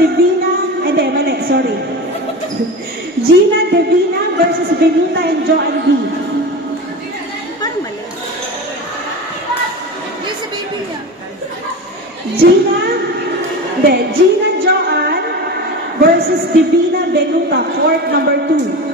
Divina, hindi, mali, sorry. Gina Divina versus Venuta and Joanne B. Parang mali. Yung sa baby niya. Gina Joanne versus Divina Venuta, court number 2.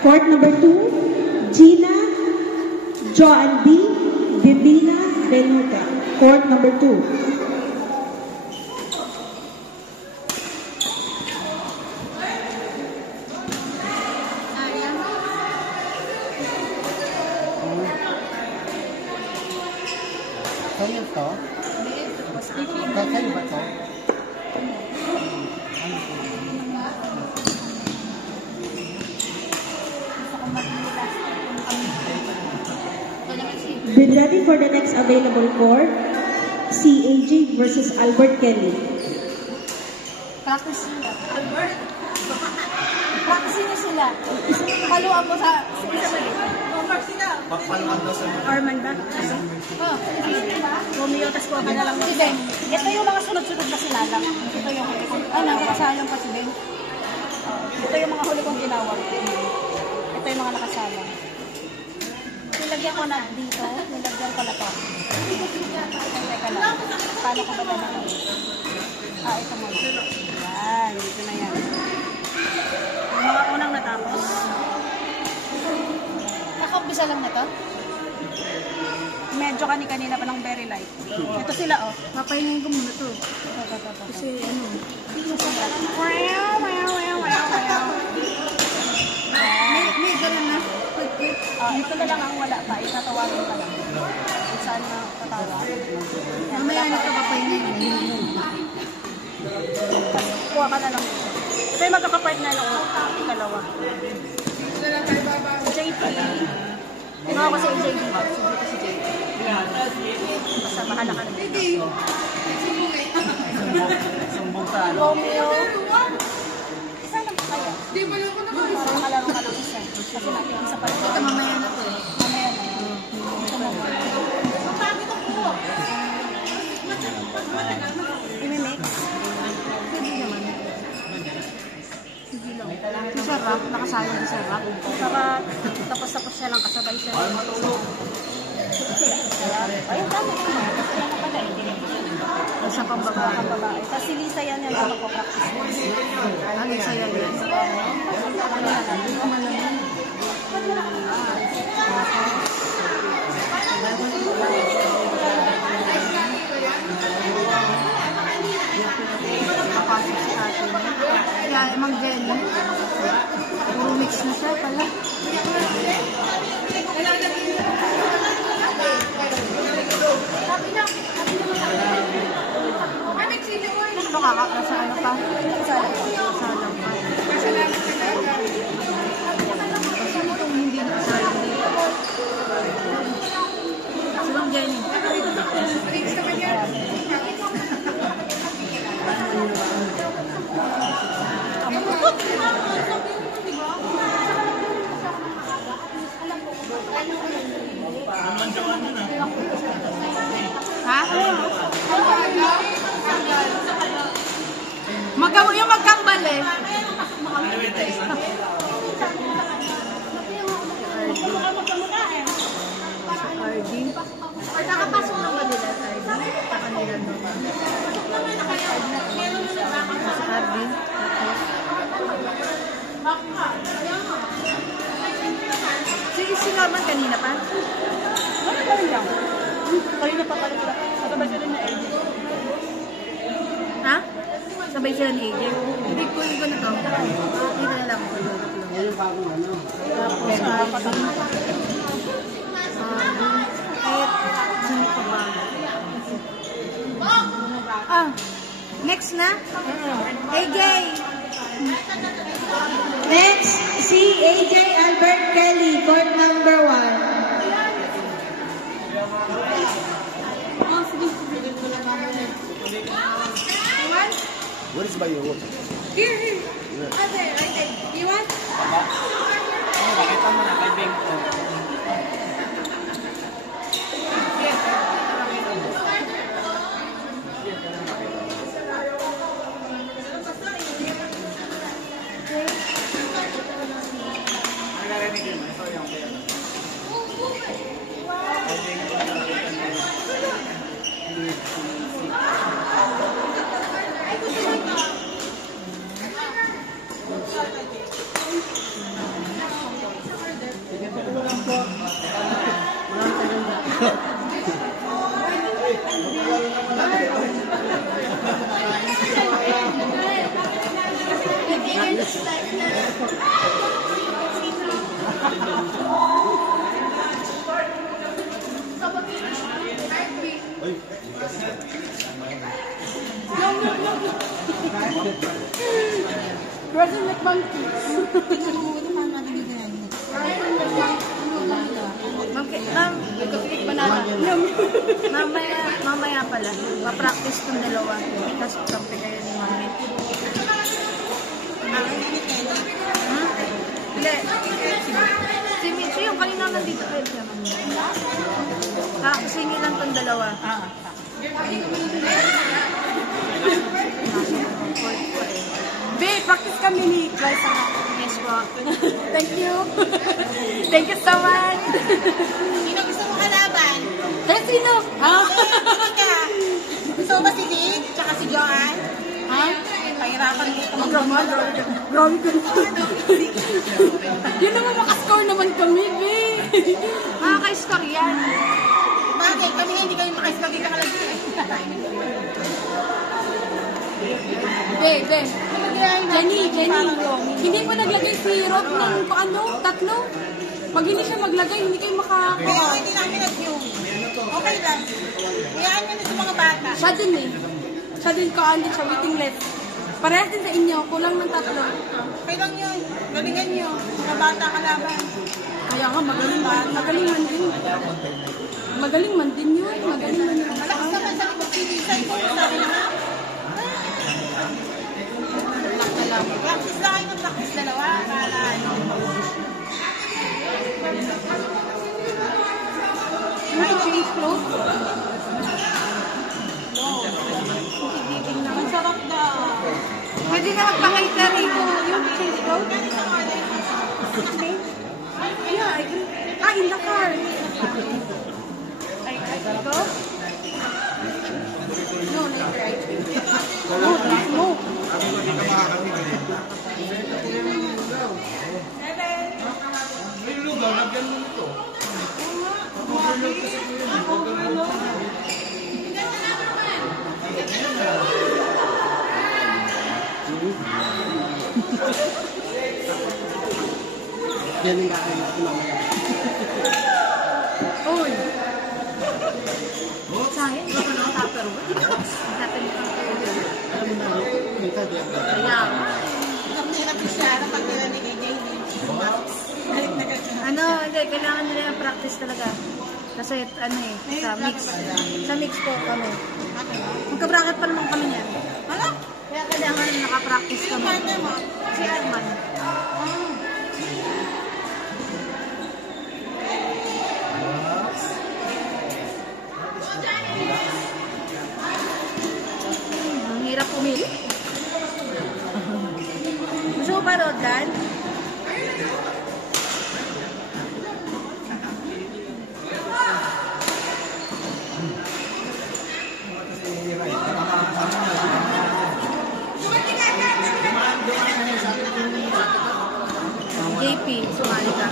Court number 2, Gina, Joanne B, Divina, Venuta. Court number 2. Kaya to? Kaya ba to? Be ready for the next available court. CAJ versus Albert Kelly. Practice nila. Albert? Practice nyo sila. Paluan mo sa isa mali. Papaluan daw sa Arman ba? Oo. Romeo, tas kuha ka na lang. Si Ben. Ito yung mga sunod-sunod na silalang. Ito yung huli kong... Ay, nakasalang pa si Ben. Ito yung mga huli kong ginawag. Ito yung mga nakasalang. Nilagyan ko na dito. Nilagyan ko na to. Teka lang. Paano ko ba na? Ito mo. Yan. Dito na yan. Yung mga unang natapos. Nakaumpisa lang na to? Medyo kanina pa ng very light. Ito sila, oh. Papahingayin ko muna to. Kasi ano. May ganun na. Ito na lang ang wala pa. Itatawagin pa lang. Saan na tatawag? Mamaya na ito papahingayin. Kuha ka na lang dito. Ito yung magkakapart na lang. Ikalawa. JP. Tingnan ko sa JP. Dito si JP. Basta bahala ka na. sumbong sa ano. Romeo. Isa lang ba kaya? Di ba lang ko naman? Parang kalaro ka ng isa. Kasi natin isa pa rin. Ito mamaya na to. Mamaya na. Ito mamaya. Ang pagod ang buhok. I-mix? Hindi naman. Hindi lang. Si Sarap, nakasali si Sarap. Sarap. Tapos siya lang kasabay siya. Ayun, tama naman. Kasi yan na pala. Siya pang babae. Tapos si Lisa yan yung magpapractice. Lisa yan yan. Hindi ko malaman. Kapasok si atin. Kaya emang Jenny. Puro mix na siya pala. Ano kakakasa ano pa? Salang pa. Saan itong hindi nakasalang dito? Salang Jenny. Ha? Yung magkambal eh. RD. Nakapasok na ba nila sa RD? Sa kanila doon. Sa RD. Si Norman kanina pa? Wala pa rin lang. Kanina pa pala sila. Sabay sila na AJ. Ha? Sabay sila ni AJ? Hindi ko yung ganito. Hindi na lang. Yan yung bagong ano. Tapos patama. Saan pa ba? Next na? AJ! Next, si AJ Albert Kelly, court number 1. What is by your work? Here. There, right there. You want? Nakita mo na kay Bing. Brazil McMonkey. Tingnan mo muna paano natin gagawin. Ma'am, banana. Mamaya pala. Ma-practice tong dalawa. Tapos kampi kayo ni Mami. Hindi. Si Mitchie, yung kanina nandito kayo siya. Kakasingi lang tong dalawa. Be, practice kami ni Liza. Yes po. Thank you. Thank you so much. Sino gusto mo kalaban? Eh, sino? Ha? Ka. Gusto mo ba si Dick? Tsaka si Joanne? Ha? Pahirapan dito. Grabe ka na. Yun naman makascore naman kami, be. Makaka-score yan. Bakit? Kami nga hindi kami makaisbagi ka lang. Be. Jenny. Hindi pa naglagay si Rob ng tatlo. Pag hindi siya maglagay, hindi kayo Kaya hindi namin nag-view. Okay lang. Kayaan nyo na sa mga bata. Siya din eh. Siya din siya waiting list. Parehas din sa inyo, kulang ng tatlo. Okay lang yun. Galingan nyo. Mga bata kalaban. Kaya nga, magaling man din. Magaling man din yun. Malakas naman sa likod si Lisa. Ikaw sabi na nga. Practice lang kayo ng practice dalawa. Para ano. May change clothes? Ang sarap na. Pwede na magpa-catering. Yung change clothes? Yeah, I can. In the car. Go? No, later I think. No. May lugaw, lagyan mo nito. Yan ang kakain ko mamaya. Uy. Sayang, hindi ko nakatapero. Natin ito. Alam mo na, minta di ako. Kaya, Hirap siya na pag nila ni KJ. Balik na kasi. hindi, kailangan nila yung practice talaga. Kasi, sa mix po kami. Magka-bracket pa naman kami niyan. Hala? Kaya kailangan nakapractice kami. Partner mo? Si Arman. Ang hirap pumili. Gusto mo ba, Rodlan? JP, sumali ka.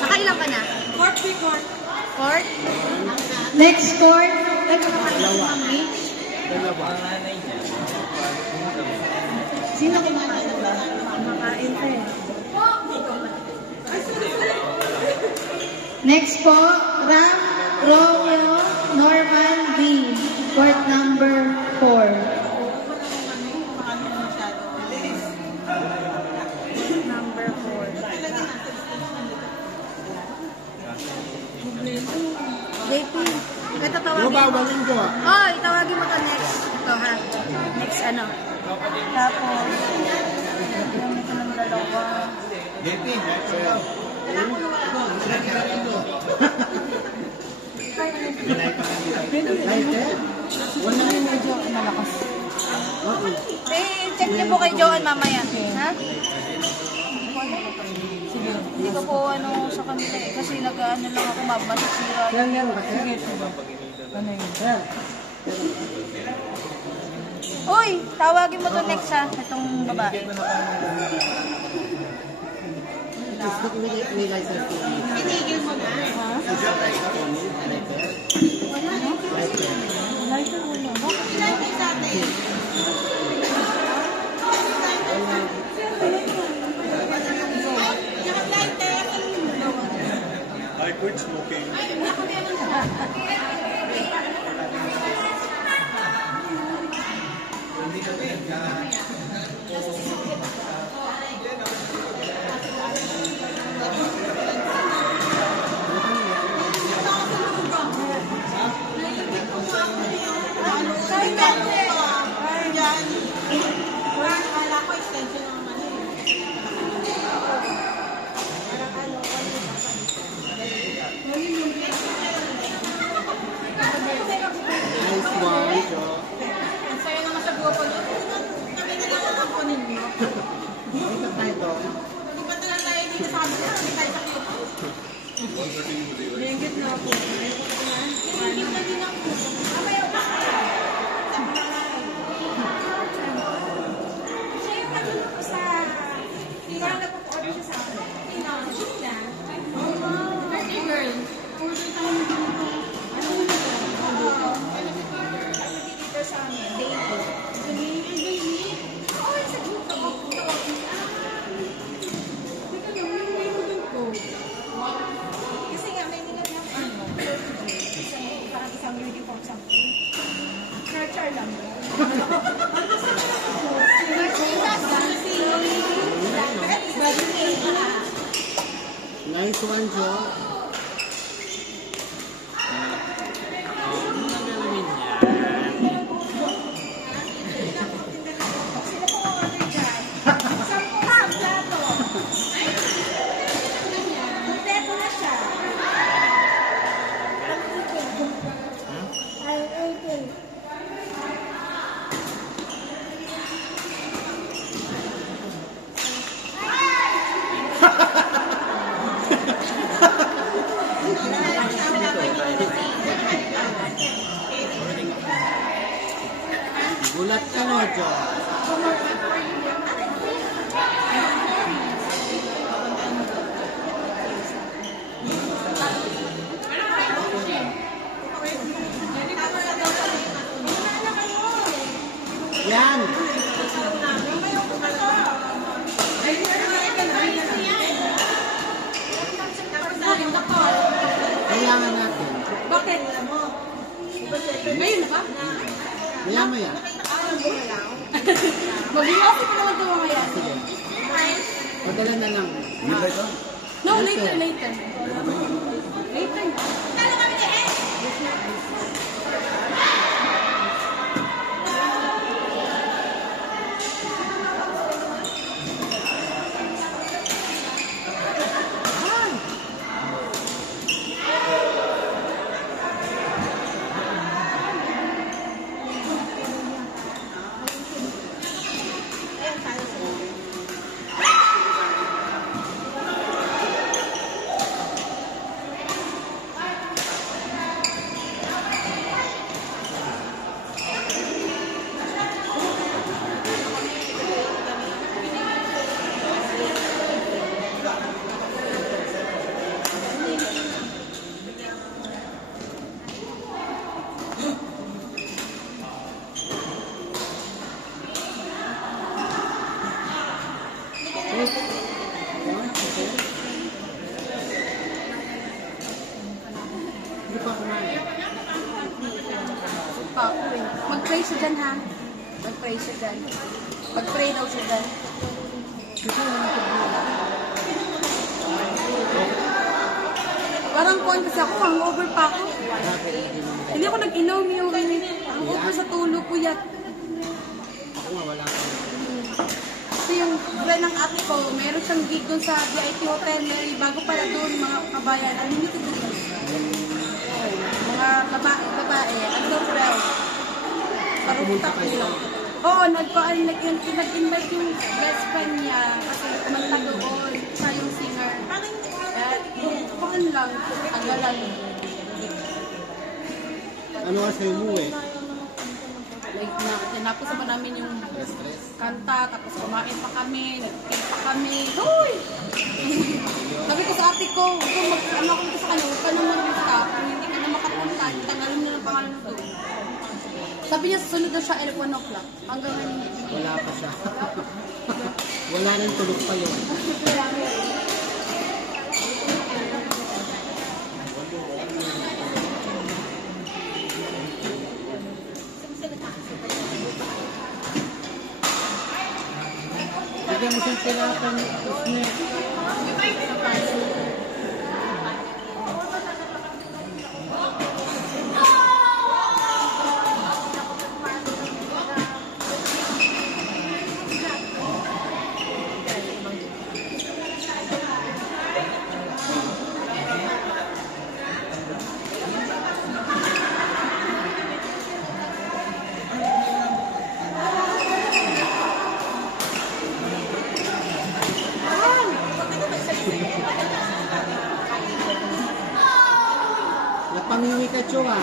Nakailan ka na? Court. Fourth? Next court. Sino kumakain ba? Makain ka eh. Next po, Ram Romeo Norman B. Court number 4. Number 4. JP, ito tawagin mo. Bawalin ko ah. Oh, itawagin mo to next. Ito ha. Next ano. Tapos, gamit ko ng dalawa. JP, Check niyo po kay Joanne mamaya. Ha? Hindi ko po sa kanila eh. Kasi nag-ano lang ako masisira. Uy, tawagin mo to next ha. Itong babae. Pinigil mo na. Ilan kayo sa atin? I quit smoking. Nice one, Jo. Ang saya naman sa grupo nyo. Dito tayo to. Di ba talaga tayo dito sa kanila? Hindi tayo sa grupo. Benggit na ako. Benggit na din ako. Siya yung nagulong ko sa... Kaya nagpo-order siya sa akin. Siya lang. Birthday girl. Order tayo ng grupo. Ano mo na to? Dito sa amin. Daily. Oh, it's a grupo. Kasi nga, may nilap ng ano, parang isang uniform something. Char-char lang. Nice one, Jo. Sino po ang order dyan? 10 plato. Kompleto na siya. Gulat ka, no, Jo. Yan. Kailangan natin. Bakit? Ngayon na ba? Maya-maya. Mag-i-office pa naman ito mamaya. Sige. Padala na lang. No, later. Later. Hindi pa kumain. Pa ako eh. Mag-pray siya dyan, ha? Mag-pray siya dyan. Mag-pray daw siya dyan. Parang kuhan kasi ako, hangover pa ako. Hindi ako nag-inom yung hangover sa tulog ko yat. Ako nga, wala ka. Kasi yung friend ng ate ko, meron siyang gig doon sa VIP Hotel Mary. Bago pala doon, mga kabayan, unlimited drinks. Mga babae, under 12. Paruta ko lang. Oo, nag-invite yung best friend niya kasi kumanta doon. Siya yung singer. Kuhan lang, tagalan. Ano ka sa'yo mo eh? Like, tinapos naman namin yung kanta, tapos kumain pa kami, nag-eat pa kami. Hoy! Sabi ko sa ate ko, ano ako sa kanya, huwag ka na mag-lista, kung hindi ka na makapunta, tanggalin niyo ng pangalan mo doon. Sabi niya, susunod na siya 1 o'clock. Hanggang ngayon. Wala pa siya. Wala nang tulog pa yun. Bigyan mo siyang tinapan. Napamimi ka, Chua.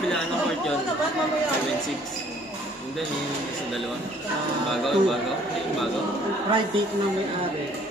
Pilaan ng court yun? 7-6. Hindi, yung sa dalawa. Bago. Yung bago. Private na may-ari.